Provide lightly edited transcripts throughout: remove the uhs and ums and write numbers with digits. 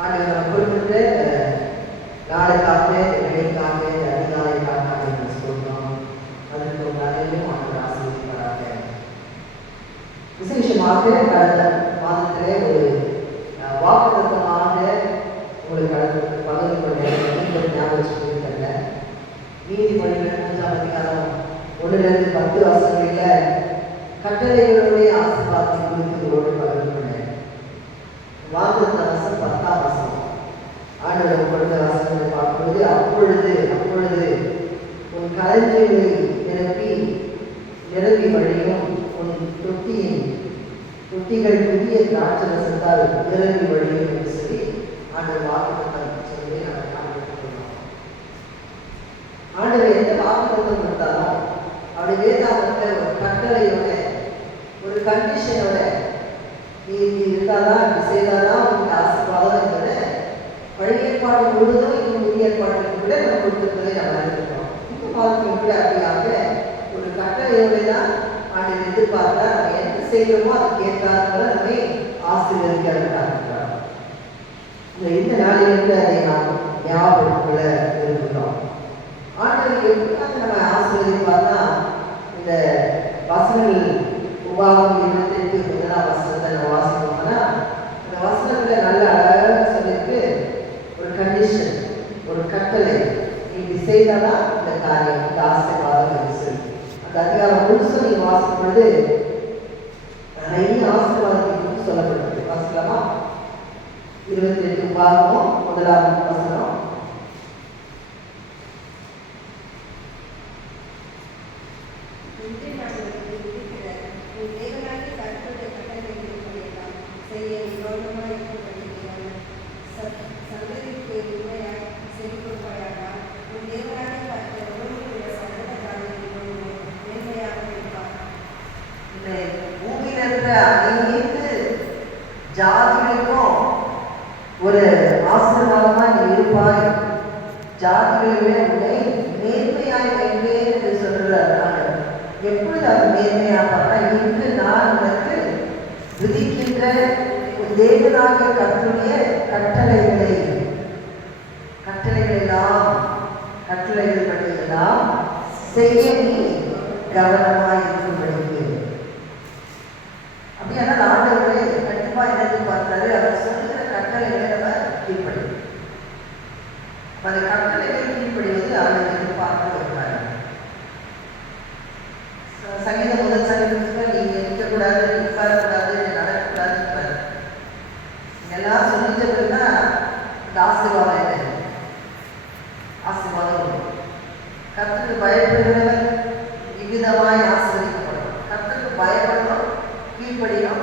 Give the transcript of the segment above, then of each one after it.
ஆண்டவர் குறிப்பிட்டு நாளுக்காக நிலைக்காக அதிகாலைக்காக என்று சொல்றோம். அதற்கு ஒரு நாளையும் ஆண்டவர் ஆசீர்வதிப்பாராக. விசேஷமாக கடந்த மாதத்திலே ஒரு வாக்குத்தத்தமாக உங்களுக்கு பகிர்ந்து கொண்ட ஞாபகம் சொல்லியிருக்கல. நீதிமொழிகள் 3ஆம் அதிகாரம் 1-10 வசனங்களில் கட்டளைகளுடைய ஆசீர்வாதத்தை குறித்து பகிர்ந்து கொண்டேன். வாக்குத்த வசனம் 10ஆம் வசனம். ஆண்டவர் கொடுத்த வசனத்தை பார்க்கும்போது அப்பொழுது உன் களஞ்சியங்களை நிரப்பி வழியும் உன் தொட்டிகள் புதிய திராட்சை ரசத்தால் நிரம்பி வழியும் என்று சொல்லி ஆண்டவர் வாக்குத்தத்தம் சொல்லி ஆண்டவர் எந்த வாக்குத்தத்தம் கொடுத்தாலும் அப்படி வேதாந்தத்தில் ஒரு கட்டளையோட ஒரு கண்டிஷனோட நீ இருந்தாதான் இப்படி செய்தாதான் உங்களுக்கு ஆசீர்வாதம் என்பதை பழைய ஏற்பாடு முழுவதும் இன்னும் புதிய ஏற்பாடுகளுக்கு கூட நம்ம கொடுத்திருப்பதை நம்ம அறிந்திருக்கிறோம். இந்த காலத்தில் கூட அப்படியாக ஒரு கட்டளையோட தான் ஆண்டவர் எதிர்பார்த்தா நம்ம என்ன செய்யணுமோ அதுக்கு ஏற்றாற்போல நம்மை ஆசீர்வதிக்கிறார். இந்த நாளிலிருந்து அதை நாம் ஞாபகத்துக்குள்ள இருக்கிறோம். ஆண்டவர் எப்படியாக நம்ம ஆசீர்வதிப்பார்னா இந்த வசனங்கள் உபாகம் 28 வசனத்தை நம்ம வாசிப்போம்னா இந்த வசனத்துல நல்ல அழகாக சொல்லிட்டு ஒரு கண்டிஷன், ஒரு கட்டளை, இப்படி செய்தாதான் இந்த காரியம், இந்த ஆசீர்வாதம் என்று சொல்லி அந்த அதிகாரம் முழுசும் நீங்க வாசிக்கும் பொழுது நிறைய ஆசீர்வாதத்தை குறித்து சொல்லப்பட்டது. வாசிக்கலாமா? 28 உபாகமும் 1ஆம் வசனம். ஜாதிகளுக்கும் ஒரு ஆசீர்வாதமா நீ இருப்பாய், ஜாதிகளிலே உன்னை நேர்மையாய் வைப்பேன் என்று சொல்றாரு. எப்பொழுது அது நேர்மையா பார்த்தா, இன்று நான் உனக்கு விதிக்கின்ற தேவனாகிய கர்த்தருடைய கட்டளைகள் பற்றியெல்லாம் செய்ய நீ கவனமாய் இருக்கும்படிக்கு. அப்படியான ஆண்டவரே கண்டிப்பா என்ன எதிர்பார்க்கிறாரு? அவர் சொல்லுகிற கட்டளைகளை நம்ம கீழ்ப்படியும். அந்த கட்டளைகளை கீழ்ப்படிவது அவர் எதிர்பார்த்து வருவார். சங்கீதம் முதல் சங்கீதத்துல நீங்க இருக்கக்கூடாது, உட்காரக்கூடாது, நடக்கக்கூடாது எல்லாம் சொல்லிச்சதுன்னா இந்த ஆசீர்வாதம் என்ன? ஆசீர்வாதம் கர்த்தருக்கு பயப்படுகிறவர் இவ்விதமாய் ஆசீர்வதிக்கப்படும். கர்த்தருக்கு பயப்படணும், கீழ்ப்படியும்.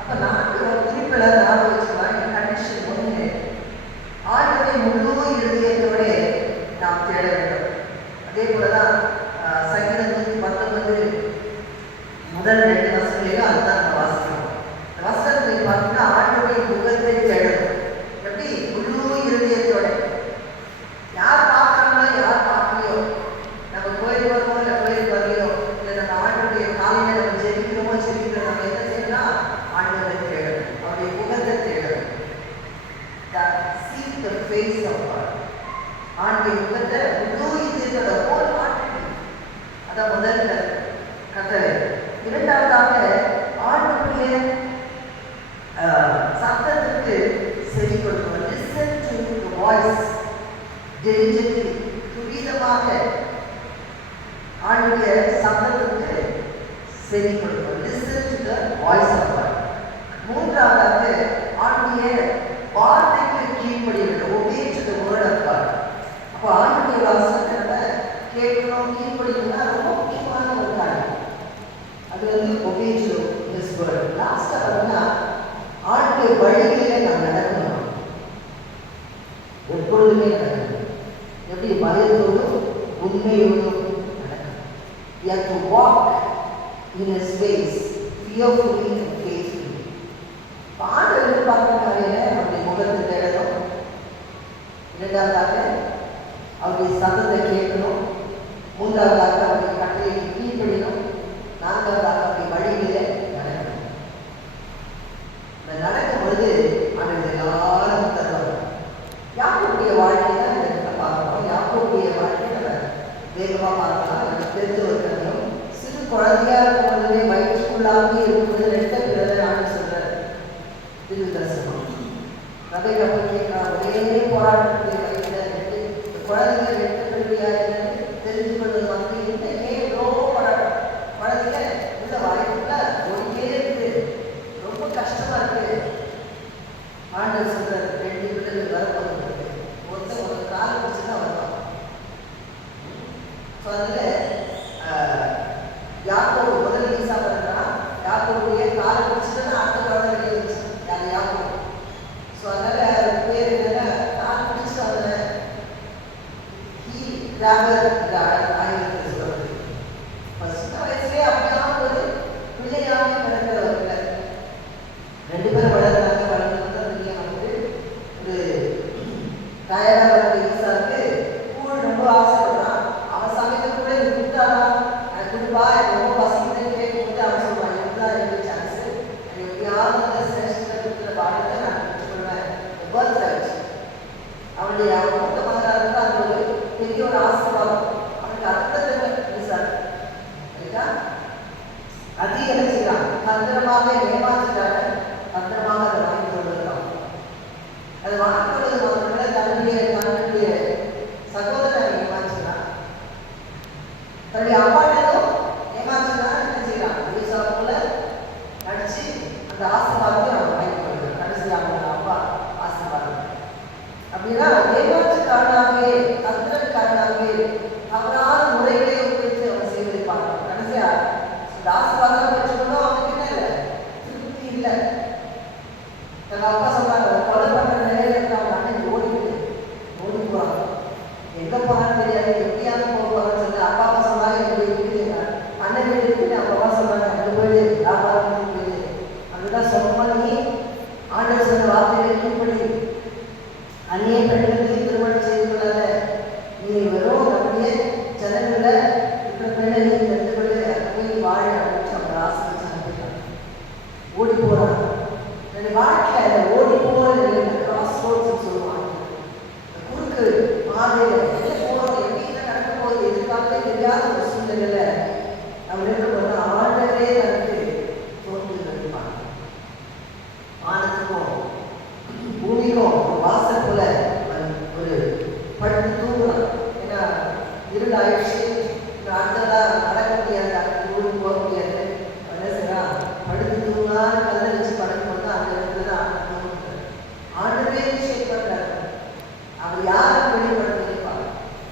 அப்ப நாட்டு ஒரு குறிப்பிட ஞாபகம் வச்சுக்கலாம். கண்டிஷன் ஒன்று, ஆண்டவரை முழு இருதயத்தோட நாம் தேட வேண்டும். அதே போலதான் சங்கீதம் 19 முதல் 2 வசனங்களிலும் அதுதான் நம்ம வாசிக்கிறோம். அந்த வசனத்தை பார்த்தீங்கன்னா ஆண்டவருடைய முகத்தை தேடணும். எப்படி? முழு இருதயத்தோட. யார் பார்க்கறாங்களோ யார் பார்க்கலையோ, நம்ம கோயில் வருமோ இல்லை கோயிலுக்கு வரலையோ, இல்லை நம்ம ஆண்டவருடைய காலையில நம்ம ஜெபிக்கிறோமோ நம்ம என்ன செய்யலாம்? ஆண்டவரை தேடணும், அவருடைய முகத்தை தேடணும். See the face of God. ஆண்டவருடைய முகத்தை முழு இதயத்தோட போல் மாற்றி, அதான் முதல் கட்டளை. இரண்டாவதாக ஆண்டவருடைய சத்தத்துக்கு செவி கொடுக்கணும். Listen to the voice diligently. துரிதமாக ஆண்டவருடைய சத்தத்துக்கு செவி கொடுக்கணும். Listen to the voice of God. மூன்றாவதாக ஆண்டவருடைய வார்த்தைக்கு கீழ்ப்படியணும். Obey to the word of God. அப்போ ஆண்டவருடைய வாசனை நம்ம கேட்கணும், கீழ்ப்படியணும்னா ரொம்ப முக்கியமான ஒரு காரியம். அது obey to his word. லாஸ்டா பார்த்தா ஆண்டவருடைய வழிகளிலே நாம் நடக்கணும். எப்பொழுதுமே நடக்கணும். எப்படி? பயத்தோடும் உண்மையோடும் நடக்கணும். We have to walk in his ways fearfully and faithfully. ஆண்டவர் எதிர்பார்க்கிற காரியில அவருடைய முகத்தை தேடணும். இரண்டாவதாக அவருடைய சத்தத்தை கேட்கணும். மூன்றாவதாக அவருடைய கட்டளைக்கு கீழ்ப்படியணும். நான்காவதாக அவருடைய வழிகளிலே நடக்கணும். நடக்கும் பொழுது ஆண்டவர் எல்லாரும் திரு தரிசனம். ரபேக்கா போய் கேட்கா, ஒரே போராட்டத்துடைய வயதில் குழந்தைங்க வெட்ட கல்வியா என்னன்னு தெரிஞ்சு கொள்வது வந்து இன்னைக்கே எவ்வளோ போராட்டம். குழந்தைங்க உள்ள வாய்ப்புல ஒருங்கே இருக்கு, ரொம்ப கஷ்டமா இருக்கு. ஆண்டவர் சொல்றாரு, 2 விடுதலை வரப்போகுது, ஒருத்தர் ஒரு காலை பிடிச்சு தான் வருவான். ஸோ அதில் யாக்கோபு முதல் ஈசா பண்ணுறான், யாக்கோபுடைய காலை பிடிச்சிட்டு தான் அடுத்த குழந்தை வெளியே வந்துச்சு. யார்? யாக்கோபு. ஸோ அதனால பேர் என்னன்னா, கால் பிடிச்சிட்டு அவனை ஆயுதத்தை சொல்றது. சின்ன வயசுலேயே அப்படியான ஒரு பிள்ளையாக பிறக்கிறவர்களை 2 பேரும் வளர்றாங்க. வளர்ந்து வந்து ஒரு டயர்டாக வர ஈசாவுக்கு கூழ் ரொம்ப ஆசைப்படுறான். அவன் சமயத்தில் கூட இது கொடுத்தாரான், எனக்கு கொடுப்பா, எனக்கு ரொம்ப பசங்க கேட்கும்போது அவன் சொல்லுவான், இதுதான் எனக்கு சான்ஸ், எனக்கு எப்படியாவது அந்த சிரேஷ்டத்தில் கொடுக்குற பாடத்தை நான் பிடிச்சிக்கொள்வேன். பர்த் ரைட் அவனுடைய மூத்த மகனாக இருந்தால் அது ஒரு பெரிய ஒரு ஆசீர்வாதம். அவனுக்கு அடுத்தது ஈசாக்கு சரிங்களா? அதையும் என்ன செய்யலாம், தந்திரமாக ஏமாற்றிட்டாங்க, தந்திரமாக அதை வாங்கி கொண்டிருக்கான். அது வாங்கி கொண்டது மாத்திரமே தன்னுடைய சகோதரனை ஏமாற்றினான், தன்னுடைய அப்பாட்டையும் ஏமாற்றினா. என்ன செய்யலாம், ஈசா போல நடிச்சு அந்த ஆசீர்வாதத்தை அவன் வாங்கி கொள்கிறான். கடைசியாக அவங்க அப்பா ஆசீர்வாதம் அப்படின்னா ஏமாற்றுக்காரனாகவே, தந்திரக்காரனாகவே அவரான முறைகளை ஒப்பிட்டு அவன் செய்திருப்பாங்க. கடைசியா ஆசீர்வாதம் பெற்றுக்கொண்டும் அவனுக்கு என்ன இல்லை, திருப்தி இல்லை. தன் அப்பா சொல்றாங்க, கொலை பண்ற நிலையில இருக்க அவங்க அண்ணன் ஓடி போறாங்க. எங்க போறான்னு தெரியாது, எப்படியாவது போறான்னு சொல்லி அப்பா சொன்னாங்க, எப்படி இருக்குது அண்ணன் வீடு இருக்குன்னு அப்பா சொல்றாங்க, அங்கே போயிடு, வியாபாரம் போயிடு. அதுதான் சொன்னமா, நீ ஆண்டவர் சொன்ன வார்த்தைகளை கீழ்படி அந்நிய பெண்களுக்கு திருமணம் செய்து கொள்ளாத, நீ வெறும் நம்முடைய ஜனங்கள இருக்கிற பெண்ணை நீ தெரிந்து கொண்டு அங்கே போய் வாழ அப்படின்னு அவங்க ஆசை வச்சு அனுப்பிட்டாங்க. ஓடி போறாங்க. என்னுடைய வாழ்க்கையில் ஓடி போகிற கிராஸ் ரோட்ஸ் சொல்லுவாங்க. குறுக்கு பாதையில் எங்கே போகிறோம், எப்படி நடக்க போகுது, எதிர்காலமே தெரியாத ஒரு சூழ்நிலையில நம்ம நிற்கும்போது ஆண்டவரே தனக்கு தோன்றி நிற்பாங்க. வானத்துக்கும் பூமிக்கும் வாசல் போல ஒரு படுத்து தூங்குறான். ஏன்னா இருள் ஆயிடுச்சு, அடுத்ததாக நடக்க முடியாது, அந்த ஊருக்கு போக முடியாது. என்ன செய்யறான், படுத்து தூங்கலான்னு கல்லை வச்சு படுக்கும்போது அந்த இடத்துல தான் ஆண்டவரே ஷேக் பண்றாரு. அவர் யாரும் வெளிப்படுத்த நினைப்பாங்க.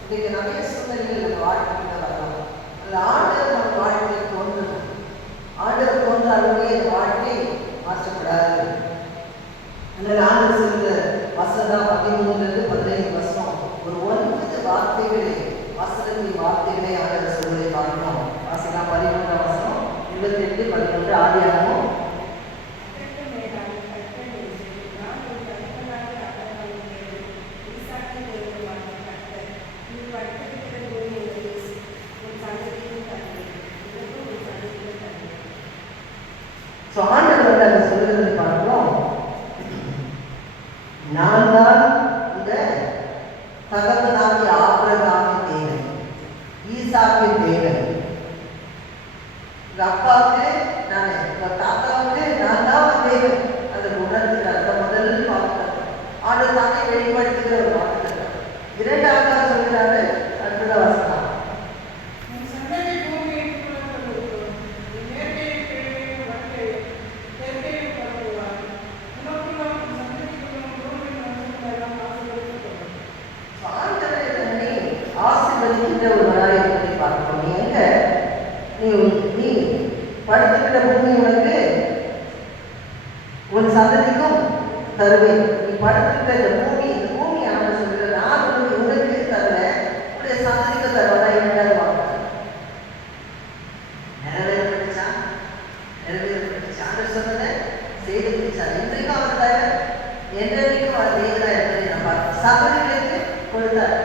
இன்னைக்கு நிறைய சூழ்நிலைகள் நம்ம வாழ்க்கையில வரலாம். அந்த ஆண்டவர் நம்ம வாழ்க்கையில் தோன்றணும். ஆண்டவர் தோன்றாலுமே அந்த வாழ்க்கை மாற்றப்படாது. அதனால் ஆண்டவர் சொல்ற வசனம் 13-15 வசனம் ஒரு 9 வார்த்தைகளை, வசனத்தின் வார்த்தைகளை ஆண்டவர் சொல்வதை பார்க்கணும். வசனம் 13 வசனம் 28-13 ஆதியாகமம். ஆண்டவர் அதை சொல்லுறதை பார்க்கிறோம். நான் தான் இந்த தகப்பனாகிய ஆபிரகாமின் தேவன், ஈசாக்கின் தேவன். இந்த அப்பாவுக்கு நான், தாத்தாவுக்கு நான் தான் தேவன். அதை உணர்த்துகிறார். அதை முதல்ல பார்க்கிறார். ஆண்டு தானே வெளிப்படுத்துகிற ஒரு வார்த்தை. இரண்டாவதாக சொல்கிறாரு, அடுத்த வசனம், ஒருவராக இருப்பதை பார்க்கிறோம். நீ எங்க நீ படுத்துக்கிற பூமி உனக்கு உன் சந்ததிக்கும் தருவேன். நீ படுத்துக்கிற இந்த பூமி ஆண்டு சொல்கிற நான் உனக்கு தருவேன், உடைய சந்ததிக்கு தருவதா. இரண்டாவது வாங்க நிறைவேறப்பட்டுச்சா, நிறைவேறப்பட்டுச்சா. ஆண்டு சொன்னதை செய்து முடிச்சார். இன்றைக்கும் அவர் தயார், என்றைக்கும் அவர் தேவதா என்பதை நம்ம சந்ததிகளுக்கு கொடுத்தார்.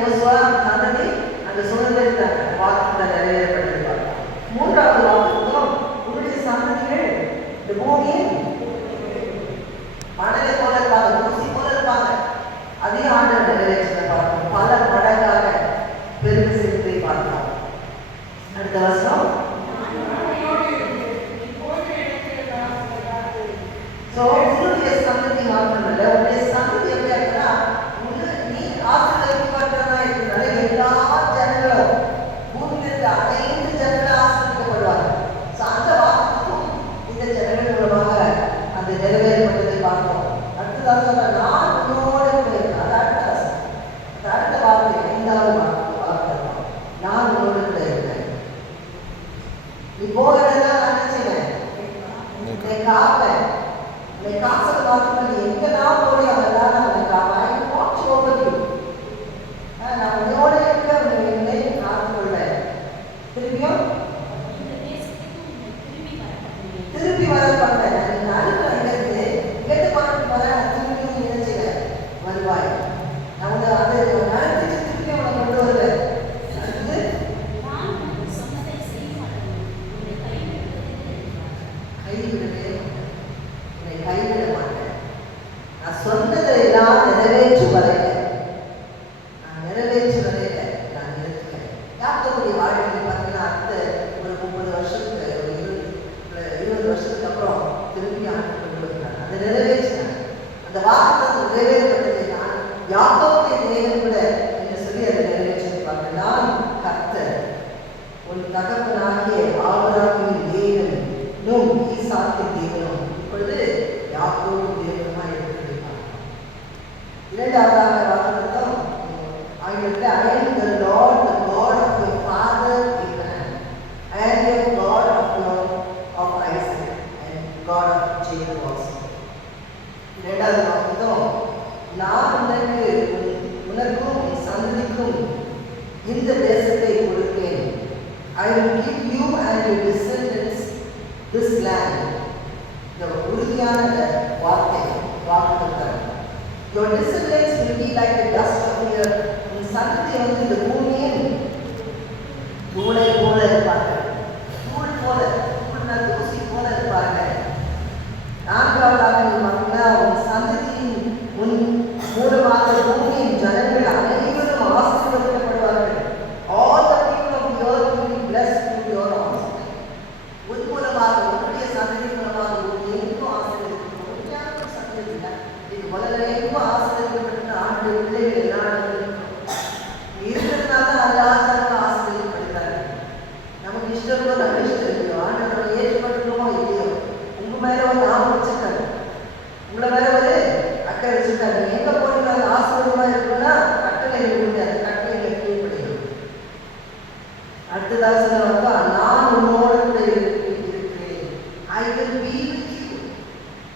யோசுவா சந்ததி அந்த சுதந்திரத்தை வாக்குறுதி நிறைவேறப்பட்டிருப்பார். மூன்றாவது வாக்குறுத்தம், உன்னுடைய சந்ததிகள் இந்த பூமியில் மணலை போல இருப்பாங்க, தூசி போல இருப்பாங்க. அதையும் ஆண்டவர் நிறைவேற்ற பார்க்கணும். பல மடங்காக பெருமை சேர்த்து பார்க்கலாம். அடுத்த வருஷம் ஸோ சந்ததி மாத்திரமல்ல, உன்னுடைய சந்ததி எப்படி இருக்குன்னா, நீ ஆசீர்வதிக்கப்பட்டவனா இருக்கிறனால எல்லா ஜனங்களும் பூமியில் இருக்கிற அனைத்து ஜனங்களும் ஆசீர்வதிக்கப்படுவாங்க. அந்த வாக்குக்கும் இந்த ஜனங்கள் மூலமாக அந்த நிறைவேறப்பட்டதை பார்க்கிறோம். அடுத்ததாக சொல்ற, நான் உன்னோடு கூட இருக்கிறேன். அது அடுத்த வார்த்தை, 5வது வார்த்தை, நான் உன்னோடு கூட இருக்கிறேன். நீ போகிறதெல்லாம் நான் என்ன செய்வேன்? உன்னை காப்பேன். உன்னை காப்பது மாத்திரம் எங்கெல்லாம் போய் அதெல்லாம் நான் உன்னை காப்பேன். Watch over you. நான் உன்னோட இருக்க என்னை காத்துக்கொள்வேன். திருப்பியும் திருப்பி வர பண்ணேன். நடுவில் இங்கிருந்து கேட்டு பார்த்து வரேன். திருப்பியும் நினைச்சுவேன் வருவாய். நான் உன்னை அதை நடத்திச்சு திருப்பி அவனை கொண்டு வருவேன். அடுத்தது, கைவிட மாட்டேன். நான் சொன்னதை எல்லாம் நிறைவேற்று வரையில நான் நிறுத்துவேன். யாக்கோபுடைய வாழ்க்கையை பார்த்தீங்கன்னா, அடுத்த ஒரு 30 வருஷத்துக்கு, ஒரு 20 வருஷத்துக்கு அப்புறம் திரும்பி ஆண்டு கொண்டு வருகிறாங்க. அதை நிறைவேற்றினாங்க. அந்த வாக்குத்தத்தம் நிறைவேறப்பட்டதை நான் யாக்கோபுடைய தேவன் கூட என்று சொல்லி அதை நிறைவேற்றிருப்பாங்க. நான் கர்த்தர், உன் தகப்பனாகிய ஆபிரகாமின் தேவனும் ஈசாக்கின் தேவனும். இப்பொழுது யாக்கோபு தேவனுமாய் இருக்கிறார். 2வது வாக்குத்தத்தம் ஆங்கிலத்தில், I am the Lord, the God of your father Abraham, and your God of Isaac, and God of Jacob also. 2வது வாக்குத்தத்தம், நான் உனக்கும் உன் சந்ததிக்கும் இந்த தேசத்தை கொடுப்பேன். I will give you and your descendants this land. இந்த உறுதியான வார்த்தை, வாக்குத்தத்தம். Your descendants will be like the dust of the earth. உன் சந்ததி இந்த பூமியின் தூளை போல இருப்பார்கள். தூள்னா தூசி போல இருப்பார்கள். 4வதாக பார்த்தீங்கன்னா, உன் சந்ததியின் உன் மூலமாக பூமியின் ஜனங்கள் அனைவரும் ஆசீர்வதிக்கப்படுவார்கள். All the people of the earth will be blessed through your offspring. உன் மூலமாக, உன்னுடைய சந்ததி மூலமாக எங்கும் ஆசீர்வதிக்கப்படும். உண்மையான சந்ததி இல்லை, இது முதல்ல எங்கும் ஆசீர்வதிக்கப்பட்ட ஆண்டு பிள்ளைகள் எல்லா இடங்களிலும் இருக்கிறதுனால எல்லா ஜனங்களும் ஆசீர்வதிக்கப்படுகிறார்கள். நமக்கு இஷ்டம் இருக்கோ, நம்ம இஷ்டம் இல்லையோ, ஆண்டு நம்ம ஏற்றுப்பட்டுருமோ இல்லையோ, உங்க மேல ஒரு ஞாபகம் வச்சுருக்காரு, உங்களை மேல ஒரு அக்கறை வச்சுருக்காரு. நீங்க எங்க போனீங்க ஆசீர்வாதமா இருக்குன்னா கட்டளை இருக்கு, அந்த கட்டளைகளை கீழ்ப்படியும். அடுத்ததாக சொன்னா, நான் உன்னோடு கூட இருக்கிறேன். I will be with you.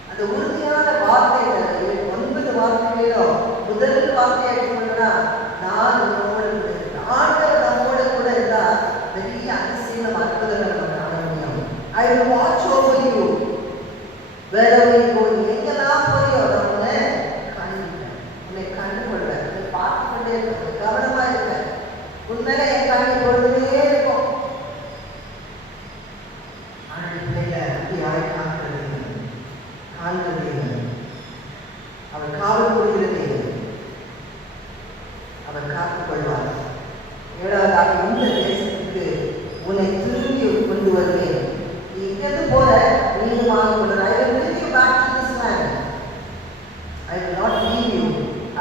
அந்த உறுதியான வார்த்தைகள் 9 வார்த்தைகளிலும் முதல் வார்த்தையை எடுத்துக்கொண்டா, நான் உன்னோடு கூட இருக்கிறேன். ஆண்டவர் நம்மோடு கூட இருந்தா பெரிய அதிசயம், அற்புதங்களை நம்ம காண முடியும். I will watch over you wherever you go. எங்கெல்லாம் போறியோ நான் உன்னை கண்டுகொள்வேன். உன்னை பார்த்து கொண்டே இருப்பேன், கவனமா இருப்பேன். உண்மையில என் கண்ணை கொள்வதே இருக்கும். அவர் காவல் புரிகிறது, அவர் காத்துக் கொள்வார். 7வதாக, இந்த தேசத்துக்கு உன்னை திரும்பி கொண்டு வருவேன். நீ இங்கிருந்து போற, நீங்க வாங்க கொள்ற. I will bring you back to this land. I will not leave you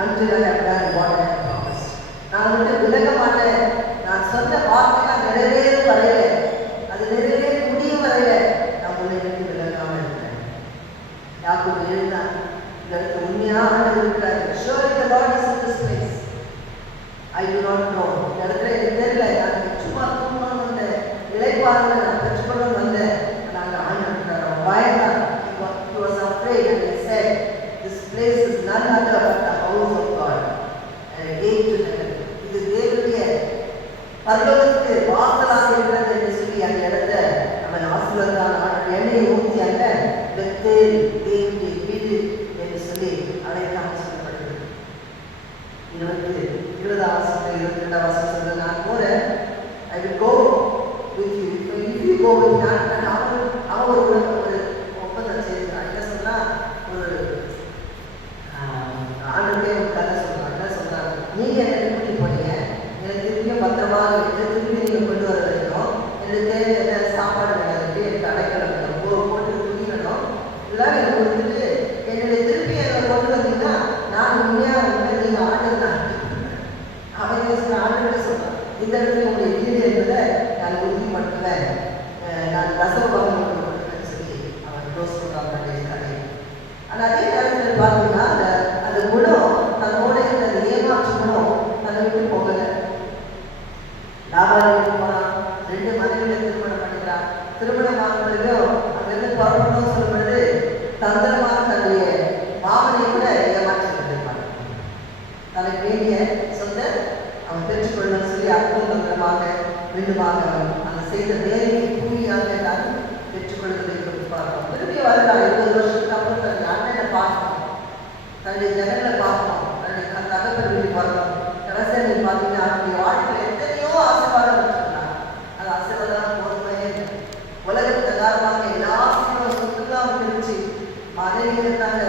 until I have done what I have promised. நான் உன்னை விலக மாட்டேன். நான் சொன்ன வார்த்தை நான் நிறைவேறும் வரையில, அது நிறைவேற முடியும் வரையில நான் உன்னை விட்டு விலகாமல் இருக்கிறேன். யாக்கோபு எழுதினார், இதற்கு உண்மையான இருக்கிறார். Surely the Lord is in this place. I do not know. இந்த இடத்துல எனக்கு தெரியல, நான் சும்மா தூங்கணும் வந்தேன், இளைப்பாறுதலை நான் பெற்றுக்கொள்ளணும் வந்தேன். நாங்கள் ஆண்டவர் பயந்தார். He was afraid and he said, this place is none other but the house of God and a gate to heaven. இது தேவனுடைய பரலோகத்துக்கு வாசலாக இருக்கிறது என்று சொல்லி அந்த இடத்தை அவன் ஆசீர்வதித்தான். எண்ணெயை ஊற்றி அந்த பெத்தேல் தேவனுடைய வீடு என்று சொல்லி அழைக்காமல் சொல்லப்படுகிறது. 20வது 22வது வசனம் சொல்றது, நான் போறேன், I will go with you. If you go with me, அவன் ஒரு ஒப்பந்தம் செய்கிறான். என்ன சொன்னா, ஒரு ஆண்டுக்கே ஒரு கதை சொல்றான். என்ன சொல்றாங்க, நீங்க என்ன கூட்டி போனீங்க, எனக்கு திரும்பியும் பத்திரமாக இந்த இடத்துல உங்களுடைய வீடு என்பதை நான் உறுதிப்படுத்துவேன், நான் தசமபாகம் கொடுப்பேன்னு சொல்லி அவன் க்ளோஸ் பண்ணுறாங்க. ஆனால் அதே நேரத்தில் பார்த்தீங்கன்னா அந்த அந்த குணம் தன்னோட இந்த ஏமாற்று குணம் தன்னை விட்டு போகலை. லாபாரி போனான், 2 மனைவிகளை திருமணம் பண்ணிக்கிறான். திருமணம் ஆகும்போதும் அங்கிருந்து புறப்படணும்னு சொல்லும் பொழுது தந்திரமாக தன்னுடைய மாமனை கூட ஏமாற்றி கொண்டிருப்பான். தனக்கு வேண்டிய சொந்த அவன் பெற்றுக்கொள்ளணும்னு சொல்லி அற்புதம் தந்திரமாக மீண்டுமாக அந்த செய்த வேலையை கூலியாக தான் பெற்றுக்கொள்வதை கொடுப்பார்கள். திரும்பி வரலாம் 20 வருஷத்துக்கு அப்புறம் தன்னுடைய அண்ணனை பார்க்கணும், தன்னுடைய ஜனங்களை பார்க்கணும், தன்னுடைய தகப்பன் வீட்டுக்கு வரணும். கடைசியில் பார்த்தீங்கன்னா அவனுடைய வாழ்க்கையில் எத்தனையோ ஆசீர்வாதம் வச்சுருந்தான். அது ஆசீர்வாதம் போதுமே இல்லை. உலகத்தின் காரணமாக எல்லா ஆசீர்வாதம் சொத்துக்கெல்லாம் அவனுக்கு இருந்துச்சு. மனைவி இருந்தாங்க,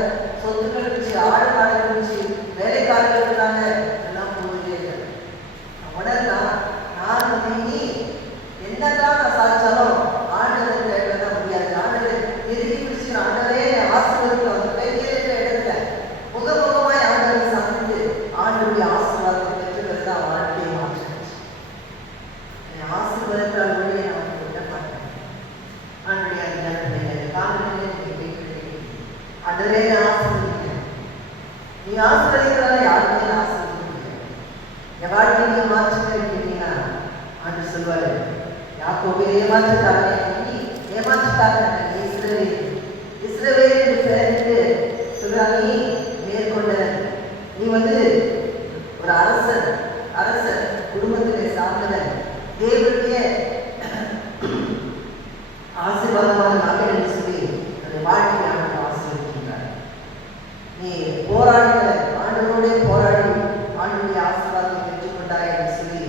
சொத்துக்கள் இருந்துச்சு, ஆடு மாடு இருந்துச்சு, வேலைக்காரர்கள் இருந்தாங்க, எல்லாம் போதுமே இல்லை. உடனே நான் நீ என்னதான் நான் சாதிச்சாலும் ஆண்டவர் கேட்க முடியாது. ஆண்டவர் எதிரி பிடிச்சி ஆண்டவரே ஆசீர்வாதத்தில் வந்து கையேற்ற இடத்துல முகமுகமாய் ஆண்டவரை சந்தித்து ஆண்டவருடைய ஆசீர்வாதத்தை பெற்றுக்கிறது தான் வாழ்க்கையை மாற்றிச்சு. ஆசீர்வாதத்தால் வழியை நான் விட மாட்டேன். ஆண்டுடைய அந்த காரணங்களை நீங்கள் கேட்கிறீங்க. ஆண்டவரே நான் ஆசீர்வதிக்கிறேன். நீ ஆசீர்வதிக்கிறதா யாருமே நான் ஆசீர்வதிக்கிறேன். என் வாழ்க்கையை நீ மாற்றிட்டு கேட்டீங்கன்னா ஆண்டு சொல்வாரு, யாக்கோபை ஏமாற்றிட்டாங்க, நீ ஏமாற்றிட்டாங்க, இஸ்ரவேல் என்று பெயரிட்டு சொல்றாங்க. நீ மேற்கொண்ட நீ வந்து ஒரு அரசர் குடும்பத்திலே சார்ந்தவன், தேவனுடைய ஆசீர்வாதமான மகன் என்று சொல்லி அந்த வாழ்க்கையை ஆண்டு ஆசீர்வதிக்கின்றார். நீ போராடினவன், ஆண்டவரோட போராடி ஆண்டுடைய ஆசீர்வாதத்தை பெற்றுக்கொண்டாய் என்று சொல்லி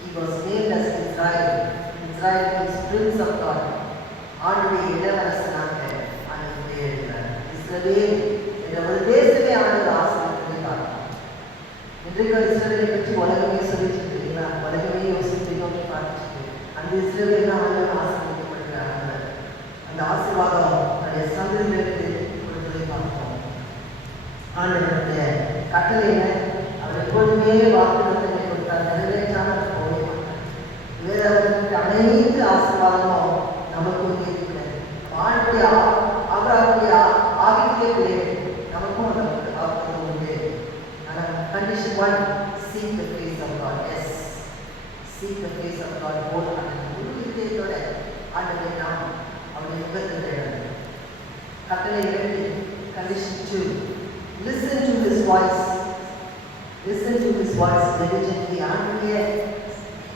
he was named as Israel. Israel means prince of God. ஆண்டுடைய இளவரசனாக ஆண்டு பெயரிட்டார். இஸ்ரவேல் என்ற ஒரு தேசமே ஆண்டு ஆசீர்வதித்தார். இன்றைக்கு இஸ்ரவேலை பற்றி உலகமே சொல்லிட்டு இருக்கீங்களா? உலகமே யோசித்து நோக்கி பார்த்துட்டு அந்த இஸ்ரவேல் தான் ஆண்டு ஆசீர்வதிக்கப்படுகிறாங்க. அந்த ஆசீர்வாதம் நம்முடைய சந்ததிகளுக்கு கொடுப்பதை பார்ப்போம். ஆண்டவருடைய கட்டளையில அவர் எப்பொழுதுமே வாக்குறுதிகளை கொடுத்தார், நிறைவேற்றாமல் போகவே மாட்டார். வேதத்துக்கு அனைத்து ஆசீர்வாதமும் நமக்கு இருக்கிறது. ஆண்டுடைய அவருடைய ஆவிக்குரிய பிள்ளைகள் நமக்கும் நமக்கு வாக்குறுதி உண்டு. Condition 1, seek the face of God. Yes, seek the face of God. முழு இதயத்தோட ஆண்டவரை நாம் அவருடைய முகத்தில் தேடணும். கட்டளை 2, condition 2, listen to his voice. Listen to his voice diligently. ஆண்டுடைய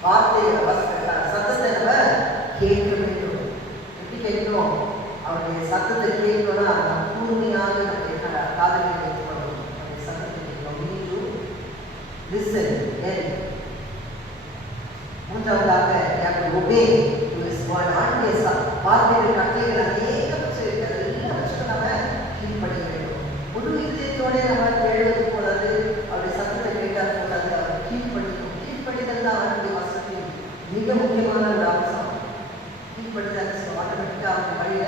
வார்த்தை சத்தத்தை நம்ம கேட்க வேண்டும். எப்படி கேட்கணும்? அவருடைய சத்தத்தை கேட்கணும்னா நம்ம கூர்மையாக நம்முடைய காதலை வைக்கப்படும். அவருடைய சத்தத்தை கேட்கணும். We need to listen. Then மூன்றாவதாக we have to obey to his word. ஆண்டுடைய வார்த்தைகள் கட்டளைகள் அநேகப்பட்டு இருக்கிறது. எல்லாவற்றையும் நம்ம கீழ்ப்படிய வேண்டும். முழு இதயத்தோட நம்ம தேடுவது போலது, அவருடைய சத்தத்தை கேட்டால் போலது, அவர் கீழ்ப்படிக்கணும். கீழ்ப்படிதல் தான் ஆண்டுடைய வசனத்தின் மிக முக்கியமான ஒரு அம்சம். கீழ்ப்படிதல் ஆட்டோமேட்டிக்காக அவருடைய வழியில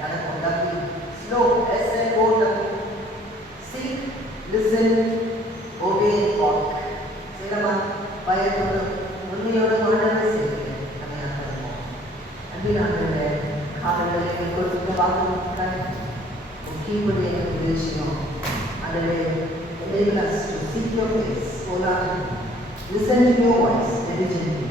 நடக்கும். Slow SLO, seek, listen, obey, walk. சேரமா பயத்தோடு உண்மையோடு ஆண்டவரை சேர்க்கிறேன். நம்ம நடப்போம். அன்பின் ஆண்டவரே, காதல்களை கொடுத்து வாக்குறுதிகள் கீழ்ப்படிய விஷயம் ஆண்டவரே, enable us to seek your face, O Lord, listen to your voice diligently.